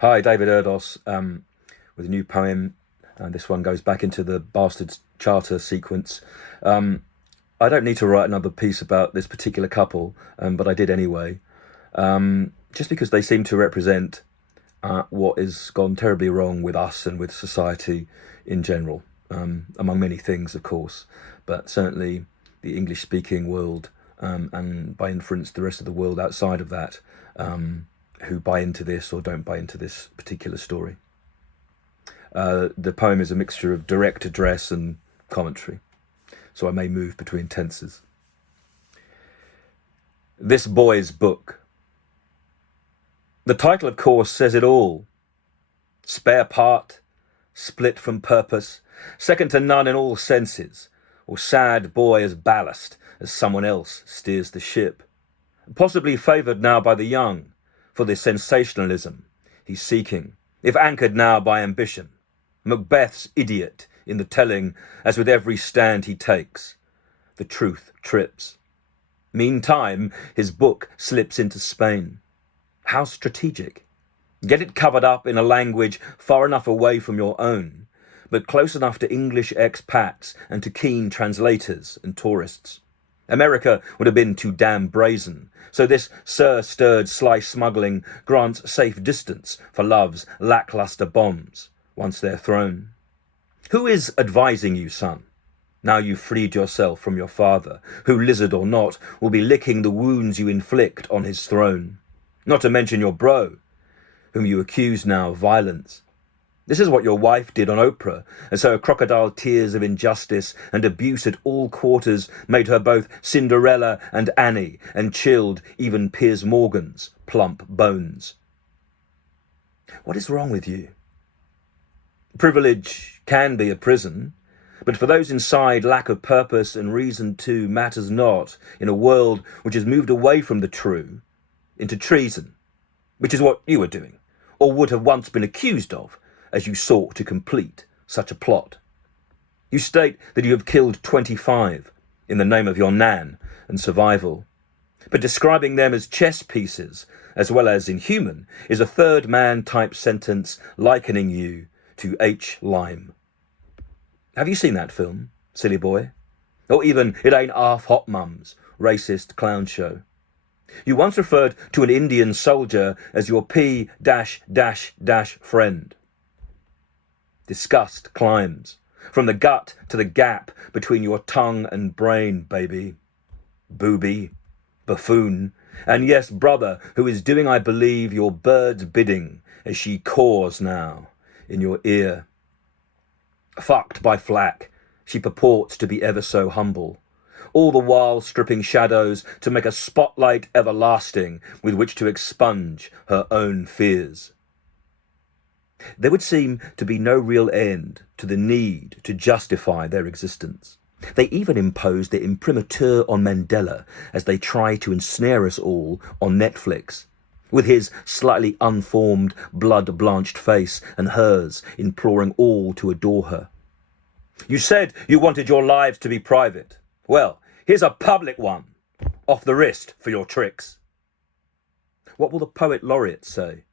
Hi, David Erdos, with a new poem. And this one goes back into the Bastard's Charter sequence. Um, I don't need to write another piece about this particular couple, but I did anyway, just because they seem to represent what has gone terribly wrong with us and with society in general, among many things, of course, but certainly the English speaking world, and by inference, the rest of the world outside of that, who buy into this or don't buy into this particular story. The poem is a mixture of direct address and commentary, so I may move between tenses. This Boy's Book. The title, of course, says it all. Spare part, split from purpose, second to none in all senses, or sad boy as ballast as someone else steers the ship. Possibly favoured now by the young, for the sensationalism he's seeking, if anchored now by ambition. Macbeth's idiot in the telling, as with every stand he takes, the truth trips. Meantime, his book slips into Spain. How strategic. Get it covered up in a language far enough away from your own, but close enough to English expats and to keen translators and tourists. America would have been too damn brazen, so this stir-stirred slice smuggling grants safe distance for love's lackluster bombs once they're thrown. Who is advising you, son? Now you've freed yourself from your father, who, lizard or not, will be licking the wounds you inflict on his throne. Not to mention your bro, whom you accuse now of violence. This is what your wife did on Oprah, as her crocodile tears of injustice and abuse at all quarters made her both Cinderella and Annie, and chilled even Piers Morgan's plump bones. What is wrong with you? Privilege can be a prison, but for those inside, lack of purpose and reason too matters not in a world which has moved away from the true into treason, which is what you were doing, or would have once been accused of, as you sought to complete such a plot. You state that you have killed 25 in the name of your nan and survival, but describing them as chess pieces, as well as inhuman, is a third-man type sentence likening you to H. Lime. Have you seen that film, silly boy? Or even It Ain't Half Hot Mums, racist clown show. You once referred to an Indian soldier as your P-friend. Disgust climbs, from the gut to the gap between your tongue and brain, baby. Booby, buffoon, and yes, brother, who is doing, I believe, your bird's bidding as she caws now in your ear. Fucked by flack, she purports to be ever so humble, all the while stripping shadows to make a spotlight everlasting with which to expunge her own fears. There would seem to be no real end to the need to justify their existence. They even impose their imprimatur on Mandela as they try to ensnare us all on Netflix, with his slightly unformed, blood-blanched face and hers imploring all to adore her. You said you wanted your lives to be private. Well, here's a public one, off the wrist for your tricks. What will the poet laureate say?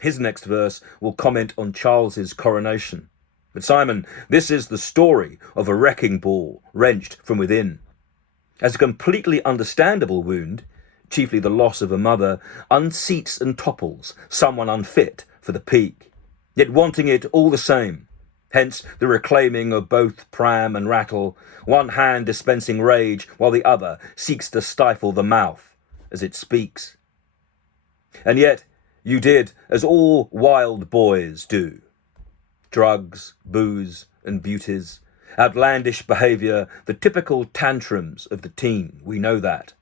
His next verse will comment on Charles's coronation. But Simon, this is the story of a wrecking ball wrenched from within. As a completely understandable wound, chiefly the loss of a mother, unseats and topples someone unfit for the peak, yet wanting it all the same. Hence the reclaiming of both pram and rattle, one hand dispensing rage while the other seeks to stifle the mouth as it speaks. And yet you did as all wild boys do. Drugs, booze, and beauties, outlandish behaviour, the typical tantrums of the teen, we know that,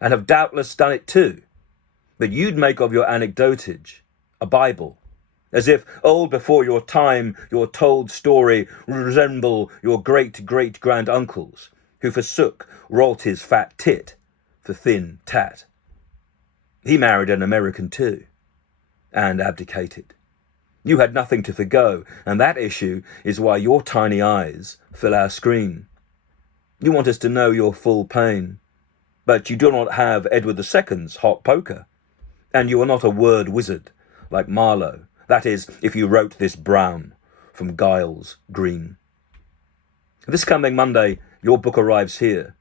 and have doubtless done it too. But you'd make of your anecdotage a Bible, as if old before your time your told story resemble your great-great-grand-uncles, who forsook royalty's fat tit for thin tat. He married an American too, and abdicated. You had nothing to forgo, and that issue is why your tiny eyes fill our screen. You want us to know your full pain, but you do not have Edward II's hot poker, and you are not a word wizard like Marlowe, That is, if you wrote this brown from Giles Green. This coming Monday, your book arrives here,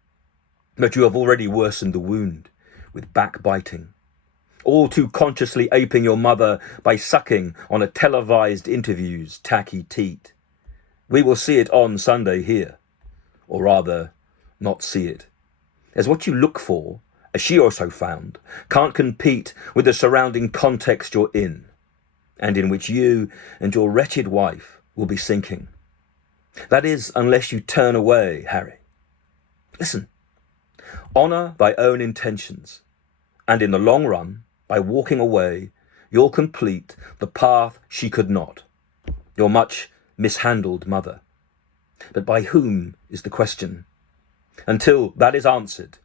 but you have already worsened the wound with backbiting, all too consciously aping your mother by sucking on a televised interview's tacky teat. We will see it on Sunday here, or rather, not see it, as what you look for, as she also found, can't compete with the surrounding context you're in, and in which you and your wretched wife will be sinking. That is, unless you turn away, Harry. Listen, honour thy own intentions, and in the long run, by walking away, you'll complete the path she could not, your much mishandled mother. But by whom is the question? Until that is answered,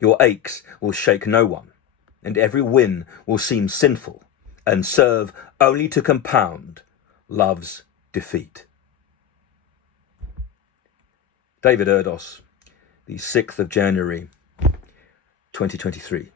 your aches will shake no one, and every win will seem sinful and serve only to compound love's defeat. David Erdos, the 6th of January, 2023.